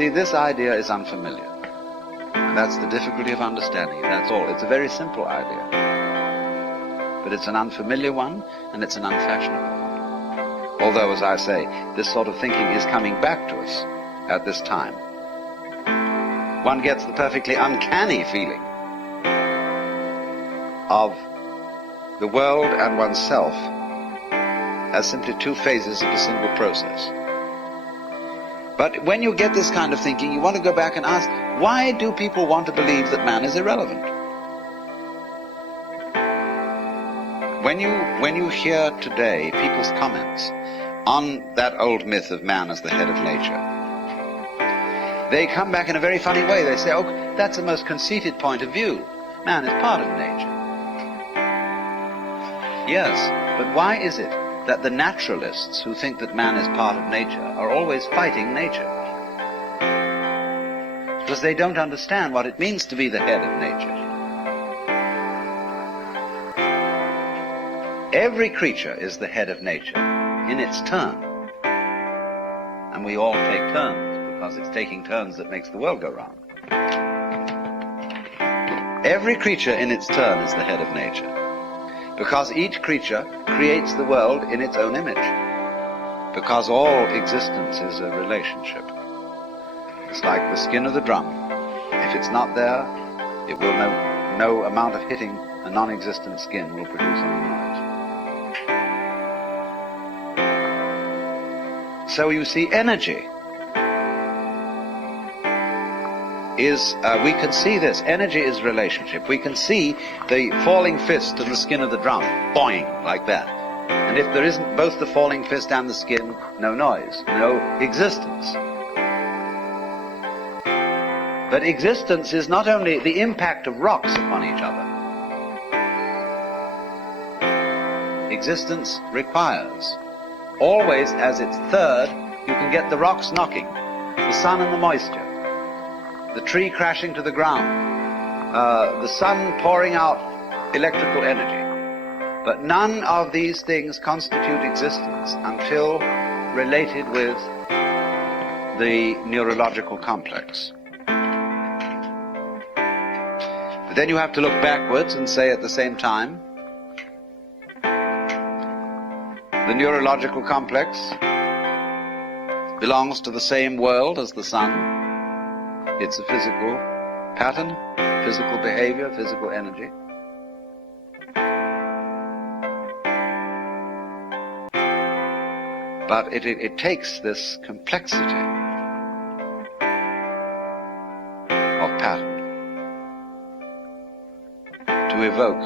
see, this idea is unfamiliar. And that's the difficulty of understanding it. That's all. It's a very simple idea. But it's an unfamiliar one, and it's an unfashionable one. Although, as I say, this sort of thinking is coming back to us at this time. One gets the perfectly uncanny feeling of the world and oneself as simply two phases of a single process. But when you get this kind of thinking, you want to go back and ask, why do people want to believe that man is irrelevant? When you hear today people's comments on that old myth of man as the head of nature, they come back in a very funny way. They say, oh, that's the most conceited point of view. Man is part of nature. Yes, but why is it that the naturalists who think that man is part of nature are always fighting nature? Because they don't understand what it means to be the head of nature. Every creature is the head of nature in its turn. And we all take turns, because it's taking turns that makes the world go round. Every creature in its turn is the head of nature, because each creature creates the world in its own image, because all existence is a relationship. It's like the skin of the drum. If it's not there, it will no amount of hitting a non-existent skin will produce any noise. So you see, energy is, we can see this. Energy is relationship. We can see the falling fist and the skin of the drum, boing, like that. And if there isn't both the falling fist and the skin, no noise, no existence. But existence is not only the impact of rocks upon each other. Existence requires, always as its third, you can get the rocks knocking, the sun and the moisture, the tree crashing to the ground, the sun pouring out electrical energy. But none of these things constitute existence until related with the neurological complex. But then you have to look backwards and say at the same time, the neurological complex belongs to the same world as the sun. It's a physical pattern, physical behavior, physical energy. But it takes this complexity of pattern to evoke